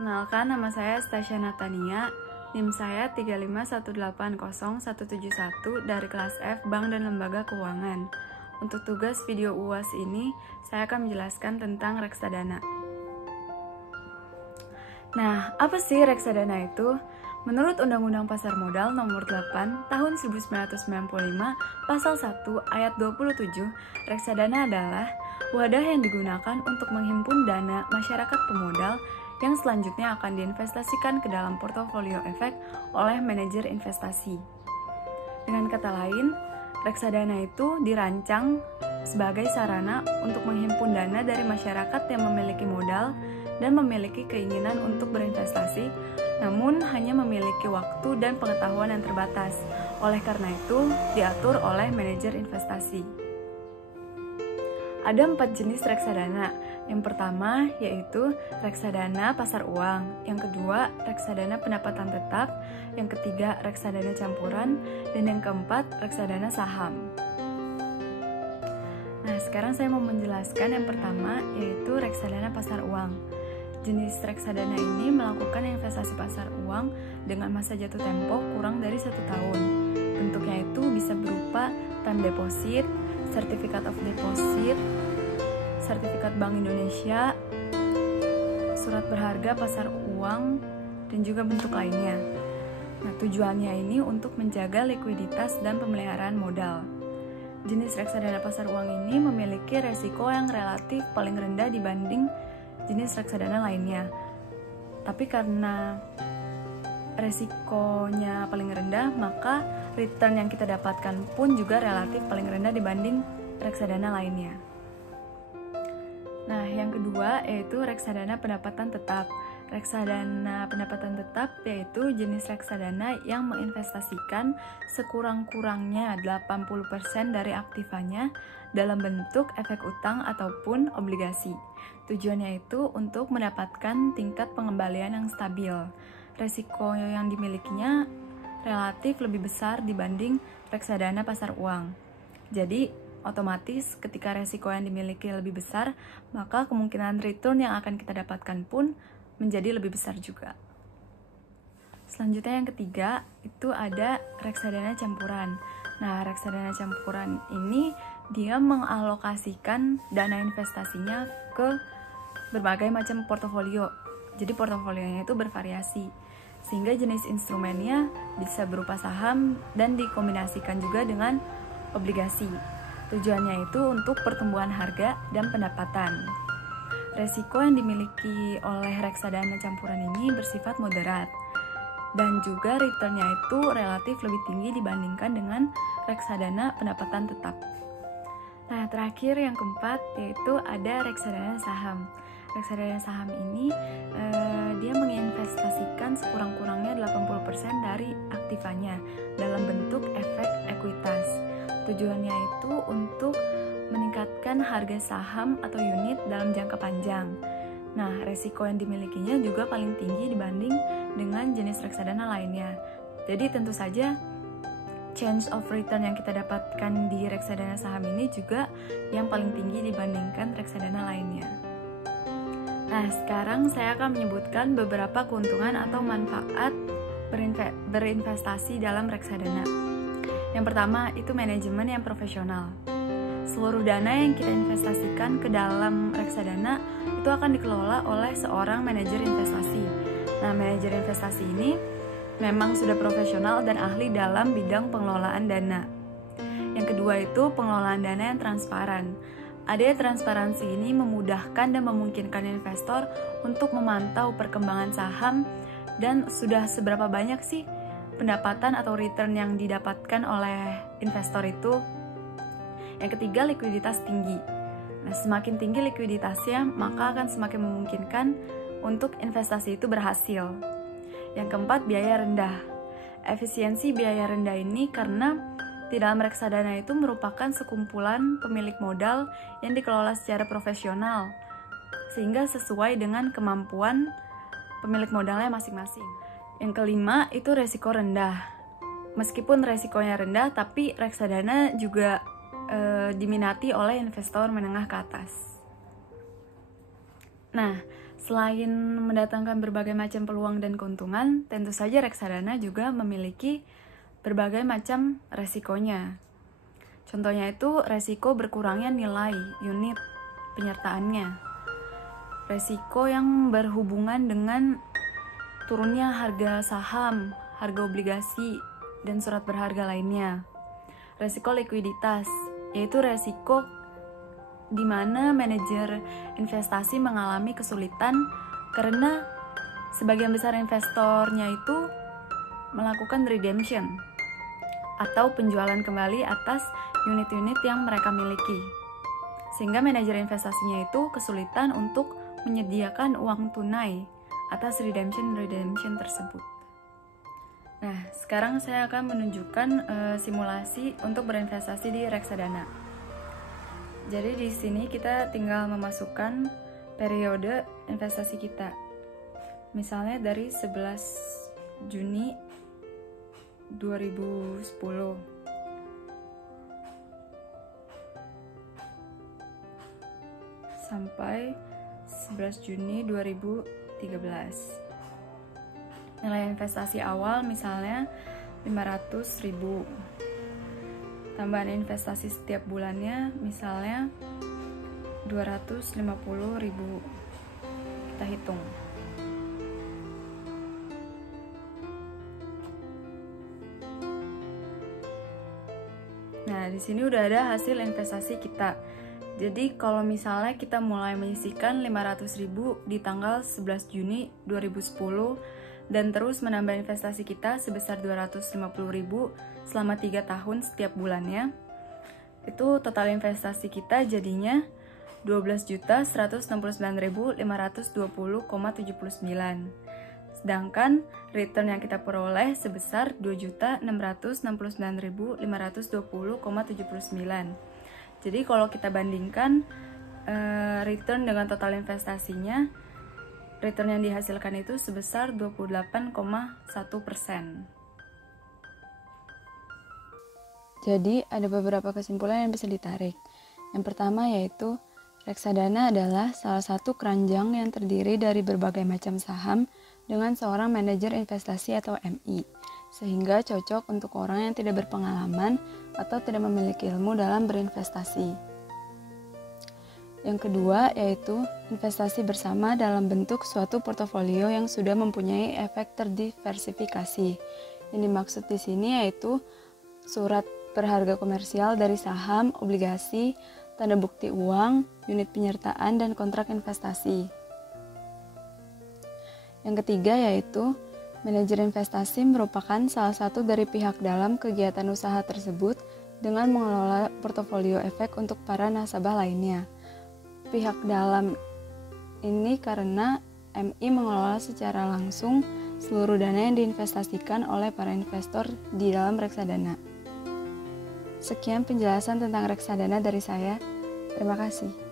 Perkenalkan, nama saya Stasia Natania, NIM saya 351800171 dari kelas F Bank dan Lembaga Keuangan. Untuk tugas video UAS ini, saya akan menjelaskan tentang reksadana. Nah, apa sih reksadana itu? Menurut Undang-Undang Pasar Modal Nomor 8 Tahun 1995, Pasal 1 Ayat 27, reksadana adalah wadah yang digunakan untuk menghimpun dana masyarakat pemodal yang selanjutnya akan diinvestasikan ke dalam portofolio efek oleh manajer investasi. Dengan kata lain, reksadana itu dirancang sebagai sarana untuk menghimpun dana dari masyarakat yang memiliki modal dan memiliki keinginan untuk berinvestasi, namun hanya memiliki waktu dan pengetahuan yang terbatas. Oleh karena itu, diatur oleh manajer investasi. Ada 4 jenis reksadana. Yang pertama yaitu reksadana pasar uang, yang kedua reksadana pendapatan tetap, yang ketiga reksadana campuran, dan yang keempat reksadana saham. Nah, sekarang saya mau menjelaskan yang pertama yaitu reksadana pasar uang. Jenis reksadana ini melakukan investasi pasar uang dengan masa jatuh tempo kurang dari 1 tahun. Bentuknya itu bisa berupa time deposit, certificate of deposit, sertifikat Bank Indonesia, surat berharga pasar uang, dan juga bentuk lainnya. Nah, tujuannya ini untuk menjaga likuiditas dan pemeliharaan modal. Jenis reksadana pasar uang ini memiliki resiko yang relatif paling rendah dibanding jenis reksadana lainnya. Tapi karena resikonya paling rendah, maka return yang kita dapatkan pun juga relatif paling rendah dibanding reksadana lainnya. Nah, yang kedua yaitu reksadana pendapatan tetap. Reksadana pendapatan tetap yaitu jenis reksadana yang menginvestasikan sekurang-kurangnya 80% dari aktifanya dalam bentuk efek utang ataupun obligasi. Tujuannya itu untuk mendapatkan tingkat pengembalian yang stabil. Resiko yang dimilikinya relatif lebih besar dibanding reksadana pasar uang. Jadi, otomatis ketika resiko yang dimiliki lebih besar, maka kemungkinan return yang akan kita dapatkan pun menjadi lebih besar juga. Selanjutnya yang ketiga, itu ada reksadana campuran. Nah, reksadana campuran ini dia mengalokasikan dana investasinya ke berbagai macam portofolio. Jadi portofolionya itu bervariasi, sehingga jenis instrumennya bisa berupa saham dan dikombinasikan juga dengan obligasi. Tujuannya itu untuk pertumbuhan harga dan pendapatan. Resiko yang dimiliki oleh reksadana campuran ini bersifat moderat, dan juga returnnya itu relatif lebih tinggi dibandingkan dengan reksadana pendapatan tetap. Nah, terakhir yang keempat yaitu ada reksadana saham. Reksadana saham ini dia menginvestasikan sekurang-kurangnya 80% dari aktifanya dalam bentuk efek ekuitas. Tujuannya itu untuk meningkatkan harga saham atau unit dalam jangka panjang. Nah, resiko yang dimilikinya juga paling tinggi dibanding dengan jenis reksadana lainnya. Jadi tentu saja chance of return yang kita dapatkan di reksadana saham ini juga yang paling tinggi dibandingkan reksadana lainnya. Nah, sekarang saya akan menyebutkan beberapa keuntungan atau manfaat berinvestasi dalam reksadana. Yang pertama, itu manajemen yang profesional. Seluruh dana yang kita investasikan ke dalam reksadana itu akan dikelola oleh seorang manajer investasi. Nah, manajer investasi ini memang sudah profesional dan ahli dalam bidang pengelolaan dana. Yang kedua itu pengelolaan dana yang transparan. Adanya transparansi ini memudahkan dan memungkinkan investor untuk memantau perkembangan saham dan sudah seberapa banyak sih pendapatan atau return yang didapatkan oleh investor itu. Yang ketiga, likuiditas tinggi. Nah, semakin tinggi likuiditasnya, maka akan semakin memungkinkan untuk investasi itu berhasil. Yang keempat, biaya rendah. Efisiensi biaya rendah ini karena di dalam reksadana itu merupakan sekumpulan pemilik modal yang dikelola secara profesional, sehingga sesuai dengan kemampuan pemilik modalnya masing-masing. Yang kelima, itu resiko rendah. Meskipun resikonya rendah, tapi reksadana juga diminati oleh investor menengah ke atas. Nah, Selain mendatangkan berbagai macam peluang dan keuntungan, tentu saja reksadana juga memiliki berbagai macam resikonya. Contohnya itu resiko berkurangnya nilai unit penyertaannya. Resiko yang berhubungan dengan turunnya harga saham, harga obligasi, dan surat berharga lainnya. Resiko likuiditas, yaitu resiko di mana manajer investasi mengalami kesulitan karena sebagian besar investornya itu melakukan redemption atau penjualan kembali atas unit-unit yang mereka miliki. Sehingga manajer investasinya itu kesulitan untuk menyediakan uang tunai atas redemption tersebut. Nah, sekarang saya akan menunjukkan simulasi untuk berinvestasi di reksadana. Jadi di sini kita tinggal memasukkan periode investasi kita. Misalnya dari 11 Juni 2010 sampai 11 Juni 2013. Nilai investasi awal misalnya 500.000. Tambahan investasi setiap bulannya misalnya 250.000. Kita hitung. Nah, di sini udah ada hasil investasi kita. Jadi kalau misalnya kita mulai menyisihkan 500.000 di tanggal 11 Juni 2010 dan terus menambah investasi kita sebesar 250.000 selama 3 tahun setiap bulannya, itu total investasi kita jadinya 12.169.520,79. Sedangkan return yang kita peroleh sebesar 2.669.520,79. Jadi kalau kita bandingkan return dengan total investasinya, return yang dihasilkan itu sebesar 28,1%. Jadi ada beberapa kesimpulan yang bisa ditarik. Yang pertama yaitu reksadana adalah salah satu keranjang yang terdiri dari berbagai macam saham dengan seorang manajer investasi atau MI, sehingga cocok untuk orang yang tidak berpengalaman atau tidak memiliki ilmu dalam berinvestasi. Yang kedua yaitu investasi bersama dalam bentuk suatu portofolio yang sudah mempunyai efek terdiversifikasi. Yang dimaksud di sini yaitu surat berharga komersial dari saham, obligasi, tanda bukti uang, unit penyertaan, dan kontrak investasi. Yang ketiga yaitu manajer investasi merupakan salah satu dari pihak dalam kegiatan usaha tersebut dengan mengelola portofolio efek untuk para nasabah lainnya. Pihak dalam ini karena MI mengelola secara langsung seluruh dana yang diinvestasikan oleh para investor di dalam reksadana. Sekian penjelasan tentang reksadana dari saya. Terima kasih.